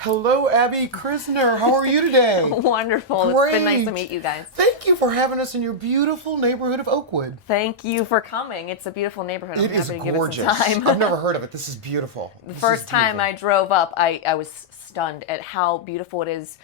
Hello, Abby Krizner. How are you today? Wonderful. Great. It's been nice to meet you guys. Thank you for having us in your beautiful neighborhood of Oakwood. Thank you for coming. It's a beautiful neighborhood. It is gorgeous. I've never heard of it. This is beautiful. The first time I drove up, I was stunned at how beautiful it is.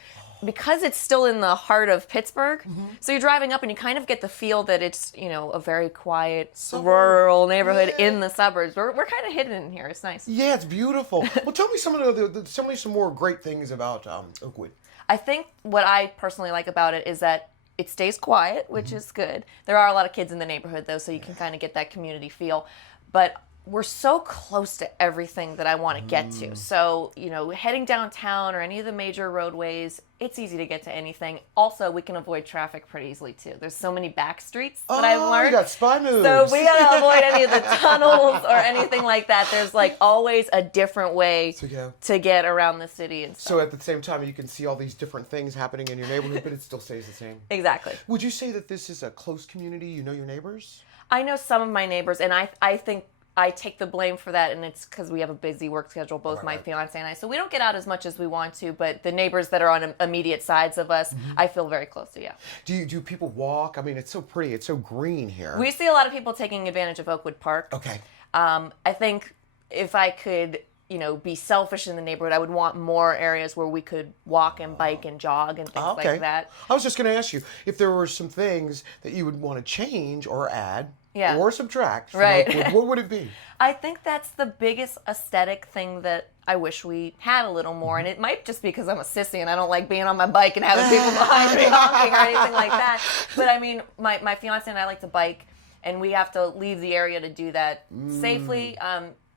Because it's still in the heart of Pittsburgh, so you're driving up and you kind of get the feel that it's, you know, a very quiet, rural neighborhood in the suburbs. We're kind of hidden in here. It's nice. Yeah, it's beautiful. Well, tell me tell me some more great things about Oakwood. I think what I personally like about it is that it stays quiet, which is good. There are a lot of kids in the neighborhood, though, so you can kind of get that community feel. But we're so close to everything that I want to get to. So, you know, heading downtown or any of the major roadways, it's easy to get to anything. Also, we can avoid traffic pretty easily, too. There's so many back streets that I've learned. You got spy moves. So we got to avoid any of the tunnels or anything like that. There's, like, always a different way to get around the city and stuff. So at the same time, you can see all these different things happening in your neighborhood, but it still stays the same. Exactly. Would you say that this is a close community? You know your neighbors? I know some of my neighbors, and I think I take the blame for that, and it's because we have a busy work schedule, both my fiance and I. So we don't get out as much as we want to, but the neighbors that are on immediate sides of us, I feel very close to, yeah. Do people walk? I mean, it's so pretty. It's so green here. We see a lot of people taking advantage of Oakwood Park. Okay. I think if I could, you know, be selfish in the neighborhood, I would want more areas where we could walk and bike and jog and things like that. I was just going to ask you if there were some things that you would want to change or add or subtract from Oakwood, what would it be? I think that's the biggest aesthetic thing that I wish we had a little more. And it might just be because I'm a sissy and I don't like being on my bike and having people behind me honking or anything like that. But I mean, my fiance and I like to bike, and we have to leave the area to do that safely.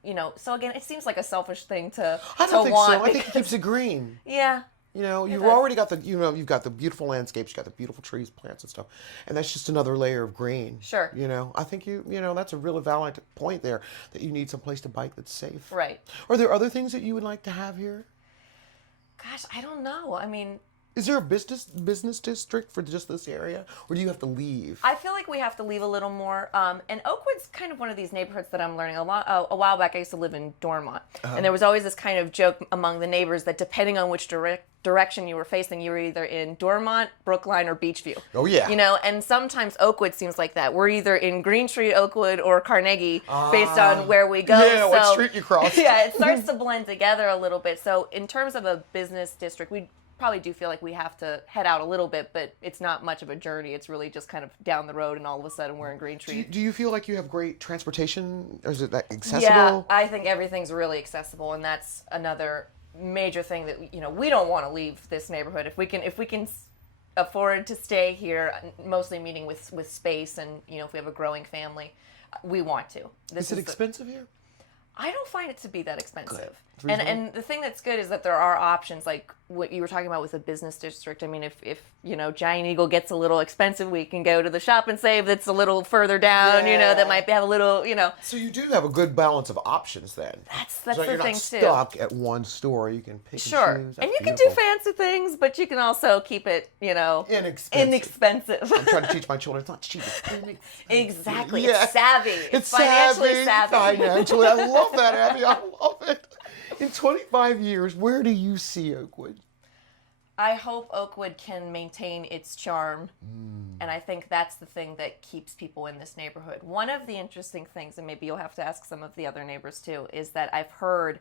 You know, so again, it seems like a selfish thing to I don't think want. so. I think it keeps it green. Yeah. You know, you've already got you've got the beautiful landscapes, you've got the beautiful trees, plants and stuff. And that's just another layer of green. Sure. You know, I think that's a really valid point there, that you need some place to bike that's safe. Right. Are there other things that you would like to have here? Gosh, I don't know. I mean, is there a business district for just this area, or do you have to leave? I feel like we have to leave a little more. And Oakwood's kind of one of these neighborhoods that I'm learning a lot. A while back, I used to live in Dormont, and there was always this kind of joke among the neighbors that depending on which direction you were facing, you were either in Dormont, Brookline, or Beachview. Oh yeah. You know, and sometimes Oakwood seems like that. We're either in Green Street, Oakwood, or Carnegie, based on where we go. Yeah, what street you cross. Yeah, it starts to blend together a little bit. So in terms of a business district, we probably do feel like we have to head out a little bit, but it's not much of a journey. It's really just kind of down the road, and all of a sudden we're in Green Street. Do you feel like you have great transportation, or is it that accessible? Yeah, I think everything's really accessible, and that's another major thing that, you know, we don't want to leave this neighborhood. If we can afford to stay here, mostly meaning with space, and, you know, if we have a growing family, we want to. Is it expensive here? I don't find it to be that expensive. And the thing that's good is that there are options, like what you were talking about with the business district. I mean, if you know, Giant Eagle gets a little expensive, we can go to the Shop and Save that's a little further down, you know, that might have a little, you know. So you do have a good balance of options then. That's so the you're thing, not too. Stuck at one store. You can pick and choose. And you can do fancy things, but you can also keep it, you know, inexpensive. I'm trying to teach my children, it's not cheap, it's inexpensive. Exactly. Yeah. It's savvy. It's financially savvy. Financially. I love that, Abby. I love it. In 25 years, where do you see Oakwood? I hope Oakwood can maintain its charm, and I think that's the thing that keeps people in this neighborhood. One of the interesting things, and maybe you'll have to ask some of the other neighbors too, is that I've heard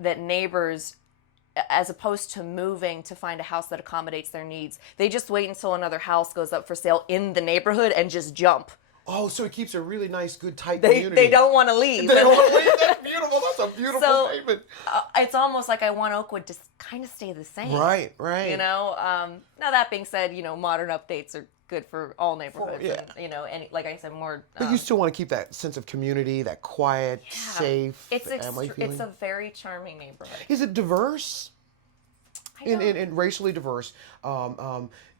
that neighbors, as opposed to moving to find a house that accommodates their needs, they just wait until another house goes up for sale in the neighborhood and just jump. Oh, so it keeps a really nice, good, tight community. They don't want to leave. They don't want to leave. That's beautiful. That's a beautiful statement. It's almost like I want Oakwood to kind of stay the same. Right. You know, now that being said, you know, modern updates are good for all neighborhoods. Yeah. And, you know, and like I said, more. But you still want to keep that sense of community, that quiet, safe, family feeling. It's a very charming neighborhood. Is it diverse? In racially diverse,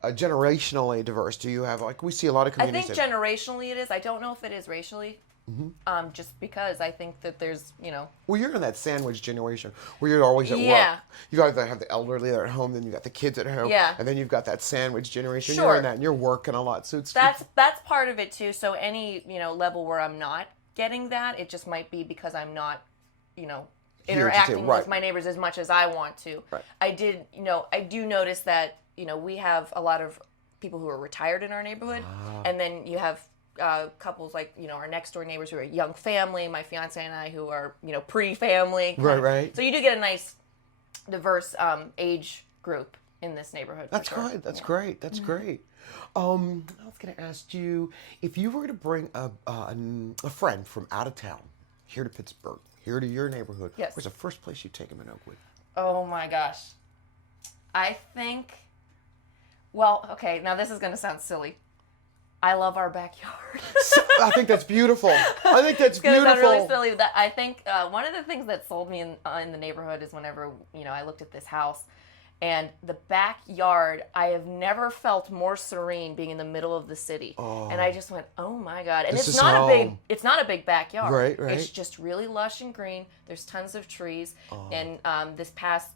generationally diverse? Do you have, like, we see a lot of communities? I think generationally it is. I don't know if it is racially. Just because I think that there's, you know. Well, you're in that sandwich generation where you're always at work. You got to have the elderly that are at home, then you got the kids at home, and then you've got that sandwich generation. Sure. You're in that, and you're working a lot. So that's part of it too. So any, you know, level where I'm not getting that, it just might be because I'm not, you know, interacting with my neighbors as much as I want to. Right. I do notice that, we have a lot of people who are retired in our neighborhood, and then you have couples like, our next door neighbors who are a young family, my fiance and I who are, pre-family. Right. So you do get a nice diverse age group in this neighborhood. That's great. That's great. That's great. I was going to ask you, if you were to bring a friend from out of town here to Pittsburgh, here to your neighborhood, where's the first place you'd take them in Oakwood? Oh my gosh. I think, well, okay, now this is going to sound silly. I love our backyard. I think that's beautiful. I think that's it's beautiful. It's going to sound really silly. I think one of the things that sold me in the neighborhood is whenever, I looked at this house. And the backyard, I have never felt more serene being in the middle of the city. Oh. And I just went, oh my God. And it's not a big backyard. Right. It's just really lush and green. There's tons of trees. Oh. And this past,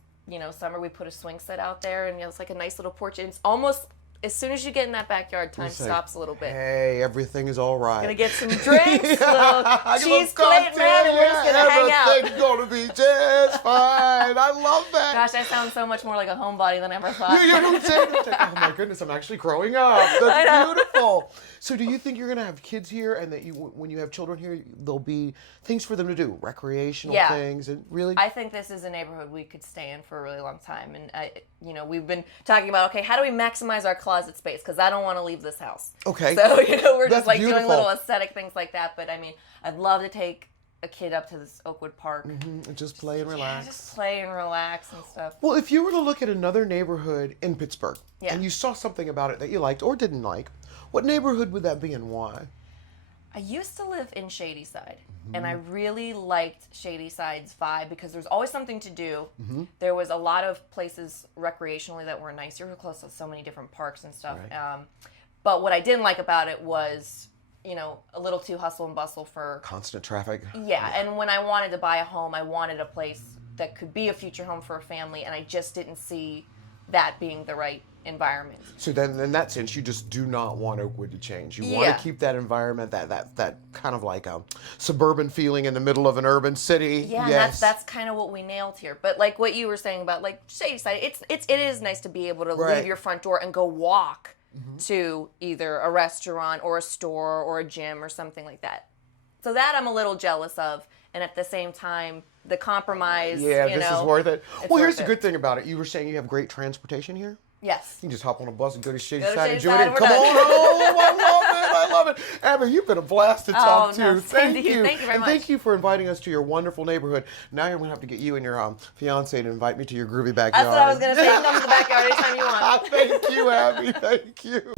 summer we put a swing set out there, and it's like a nice little porch. And it's almost, as soon as you get in that backyard, time stops a little bit. Hey, everything is all right. Gonna get some drinks, little cheese plate, man, and we're just gonna hang out. Everything's gonna be just fine. I love that. Gosh, I sound so much more like a homebody than I ever thought. You don't say it. Oh my goodness, I'm actually growing up. That's beautiful. So do you think you're gonna have kids here, and that when you have children here, there'll be things for them to do, recreational things, and really? I think this is a neighborhood we could stay in for a really long time, and we've been talking about, okay, how do we maximize our closet space? Because I don't want to leave this house. Okay. So we're That's just beautiful. doing little aesthetic things like that. But I mean, I'd love to take a kid up to this Oakwood Park. And just play and relax. Yeah, just play and relax and stuff. Well, if you were to look at another neighborhood in Pittsburgh, and you saw something about it that you liked or didn't like, what neighborhood would that be and why? I used to live in Shadyside, and I really liked Shadyside's vibe because there's always something to do. There was a lot of places recreationally that were nice. You're close to so many different parks and stuff. Right. But what I didn't like about it was, a little too hustle and bustle for... Constant traffic. Yeah, and when I wanted to buy a home, I wanted a place that could be a future home for a family, and I just didn't see that being the right environment. So then in that sense, you just do not want Oakwood to change. You want to keep that environment, that kind of like a suburban feeling in the middle of an urban city. Yeah, and that's kind of what we nailed here. But like what you were saying about like Shadyside, it is nice to be able to leave your front door and go walk to either a restaurant or a store or a gym or something like that. So that I'm a little jealous of, and at the same time, the compromise. Yeah, this is worth it. Well, here's the it. good thing about it. You were saying you have great transportation here? Yes. You can just hop on a bus and go to Shadyside and join in. Come on home. I love it. Amber, you've been a blast to talk to. No, Thank you. Thank you very much. Thank you for inviting us to your wonderful neighborhood. Now you're going to have to get you and your fiance to invite me to your groovy backyard. That's what I was going to say. Come to the backyard anytime you want. Thank you, Abby. Thank you.